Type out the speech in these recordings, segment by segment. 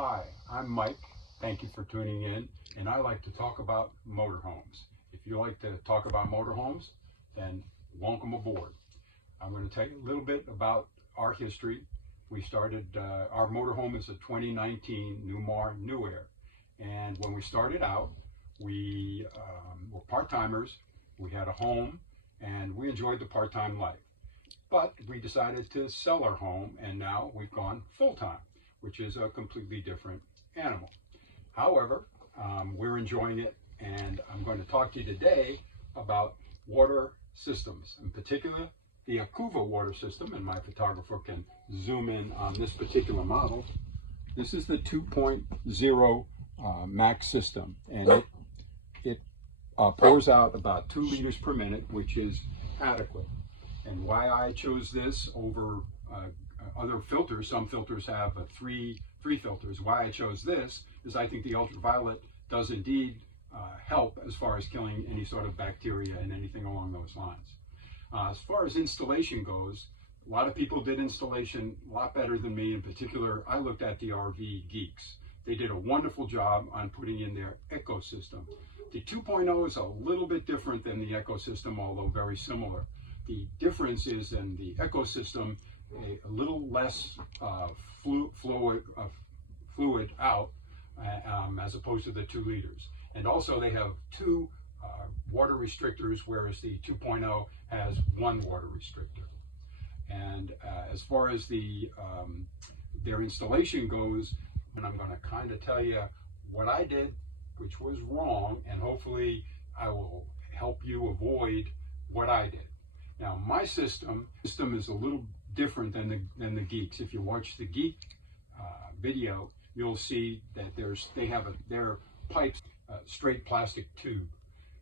Hi, I'm Mike. Thank you for tuning in, and I like to talk about motorhomes. If you like to talk about motorhomes, then welcome aboard. I'm going to tell you a little bit about our history. We started, our motorhome is a 2019 Newmar New Air, and when we started out, we were part-timers. We had a home, and we enjoyed the part-time life. But we decided to sell our home, and now we've gone full-time, which is a completely different animal. However, we're enjoying it, and I'm going to talk to you today about water systems, in particular the Acuva Water System, and my photographer can zoom in on this particular model. This is the 2.0 max system, and it pours out about 2 liters per minute, which is adequate. And why I chose this over other filters, some filters have three filters. Why I chose this is I think the ultraviolet does indeed help as far as killing any sort of bacteria and anything along those lines. As far as installation goes, a lot of people did installation a lot better than me. In particular, I looked at the RV geeks. They did a wonderful job on putting in their ecosystem. The 2.0 is a little bit different than the ecosystem, although very similar. The difference is in the ecosystem, a little less fluid out as opposed to the 2 liters. And also they have 2 water restrictors, whereas the 2.0 has 1 water restrictor. And as far as their installation goes, and I'm going to kind of tell you what I did, which was wrong, and hopefully I will help you avoid what I did. Now, my system is a little different than the geeks. If you watch the geek video, you'll see that they have their pipes straight plastic tube.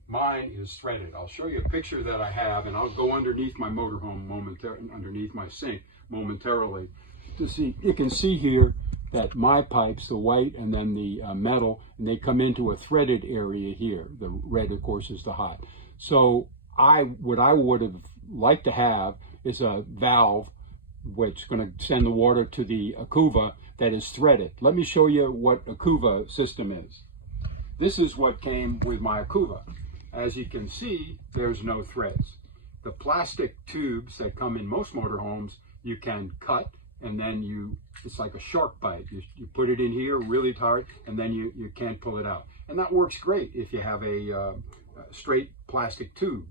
Mine is threaded. I'll show you a picture that I have, and I'll go underneath my motorhome underneath my sink momentarily to see. You can see here that my pipes, the white and then the metal, and they come into a threaded area here. The red, of course, is the hot. So what I would have liked to have is a valve which is going to send the water to the Acuva that is threaded. Let me show you what Acuva system is. This is what came with my Acuva. As you can see, there's no threads. The plastic tubes that come in most motorhomes, you can cut, and then it's like a shark bite. You put it in here really tight, and then you can't pull it out. And that works great if you have a straight plastic tube.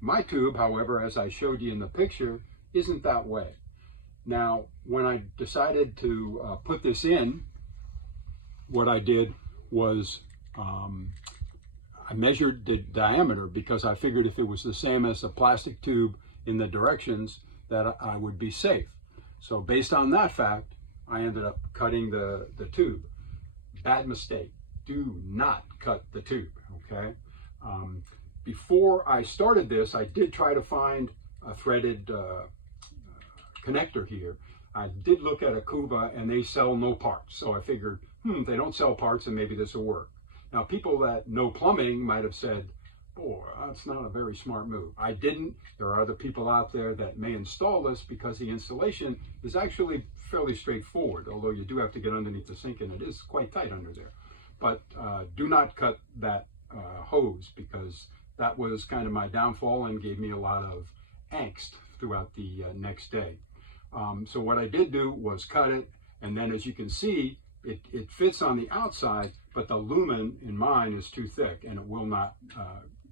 My tube, however, as I showed you in the picture, isn't that way. Now, when I decided to put this in, what I did was I measured the diameter, because I figured if it was the same as a plastic tube in the directions, that I would be safe. So based on that fact, I ended up cutting the tube. Bad mistake. Do not cut the tube, okay? Before I started this, I did try to find a threaded connector here. I did look at Acuva, and they sell no parts. So I figured, if they don't sell parts, then maybe this will work. Now, people that know plumbing might have said, boy, that's not a very smart move. I didn't. There are other people out there that may install this, because the installation is actually fairly straightforward, although you do have to get underneath the sink, and it is quite tight under there. But do not cut that hose, because that was kind of my downfall and gave me a lot of angst throughout the next day. So what I did do was cut it, and then as you can see, it fits on the outside, but the lumen in mine is too thick, and it will not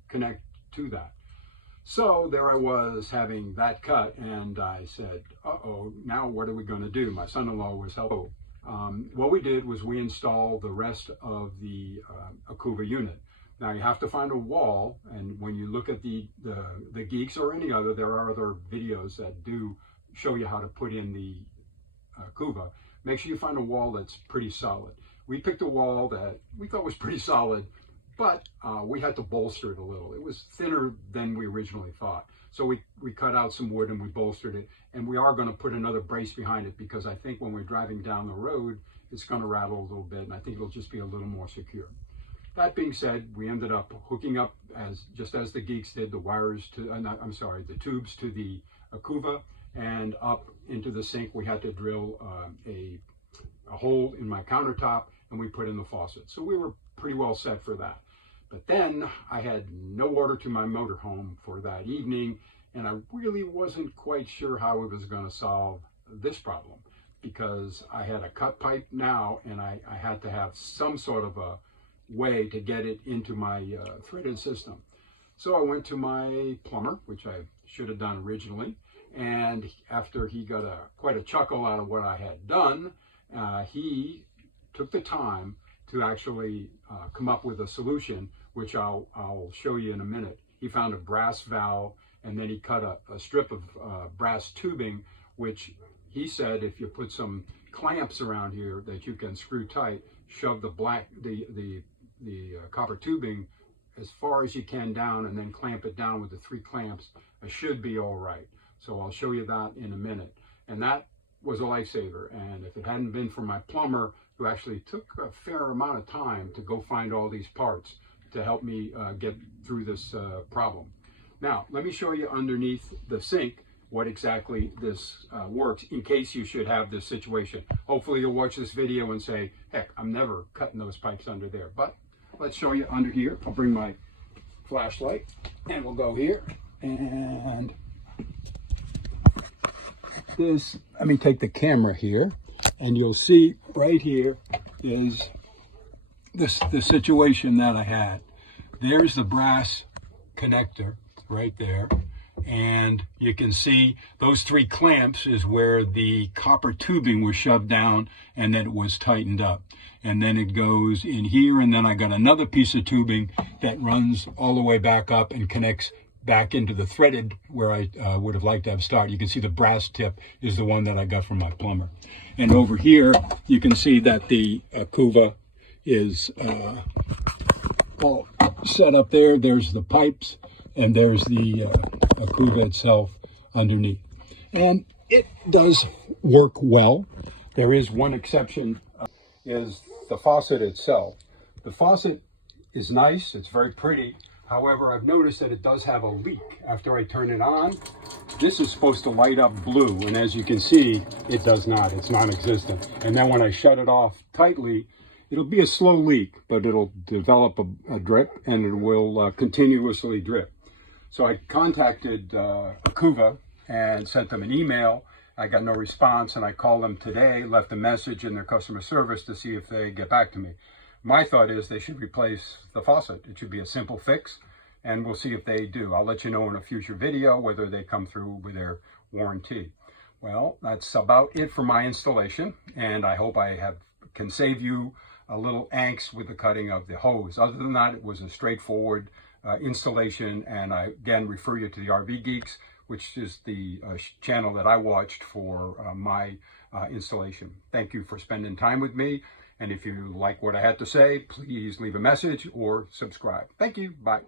connect to that. So there I was having that cut, and I said, uh-oh, now what are we going to do? My son-in-law was helpful. What we did was we installed the rest of the Acuva unit. Now you have to find a wall, and when you look at the geeks or any other, there are other videos that do show you how to put in the Acuva. Make sure you find a wall that's pretty solid. We picked a wall that we thought was pretty solid, but we had to bolster it a little. It was thinner than we originally thought. So we cut out some wood and we bolstered it, and we are going to put another brace behind it, because I think when we're driving down the road, it's going to rattle a little bit, and I think it'll just be a little more secure. That being said, we ended up hooking up, just as the geeks did, the wires to, the tubes to the Acuva, and up into the sink we had to drill a a hole in my countertop and we put in the faucet. So we were pretty well set for that. But then I had no water to my motorhome for that evening, and I really wasn't quite sure how I was going to solve this problem, because I had a cut pipe now, and I had to have some sort of a way to get it into my threaded system. So I went to my plumber, which I should have done originally, and after he got quite a chuckle out of what I had done, he took the time to actually come up with a solution, which I'll show you in a minute. He found a brass valve, and then he cut a strip of brass tubing, which he said if you put some clamps around here that you can screw tight, shove the copper tubing as far as you can down, and then clamp it down with the 3 clamps, it should be all right. So I'll show you that in a minute. And that was a lifesaver. And if it hadn't been for my plumber, who actually took a fair amount of time to go find all these parts to help me get through this problem. Now, let me show you underneath the sink what exactly this works, in case you should have this situation. Hopefully you'll watch this video and say, heck, I'm never cutting those pipes under there. But let's show you under here. I'll bring my flashlight and we'll go here. And this, let me take the camera here, and you'll see right here is the situation that I had. There's the brass connector right there, and you can see those 3 clamps is where the copper tubing was shoved down, and then it was tightened up, and then it goes in here, and then I got another piece of tubing that runs all the way back up and connects back into the threaded where I would have liked to have started. You can see the brass tip is the one that I got from my plumber. And over here, you can see that the Acuva is all set up there. There's the pipes, and there's the Acuva itself underneath. And it does work well. There is one exception, is the faucet itself. The faucet is nice, it's very pretty. However, I've noticed that it does have a leak after I turn it on. This is supposed to light up blue, and as you can see, it does not. It's non-existent. And then when I shut it off tightly, it'll be a slow leak, but it'll develop a drip, and it will continuously drip. So I contacted Acuva and sent them an email. I got no response, and I called them today, left a message in their customer service to see if they get back to me. My thought is they should replace the faucet. It should be a simple fix, and we'll see if they do. I'll let you know in a future video whether they come through with their warranty. Well, that's about it for my installation, and I hope I can save you a little angst with the cutting of the hose. Other than that, it was a straightforward installation, and I again refer you to the RV Geeks, which is the channel that I watched for my installation. Thank you for spending time with me. And if you like what I had to say, please leave a message or subscribe. Thank you. Bye.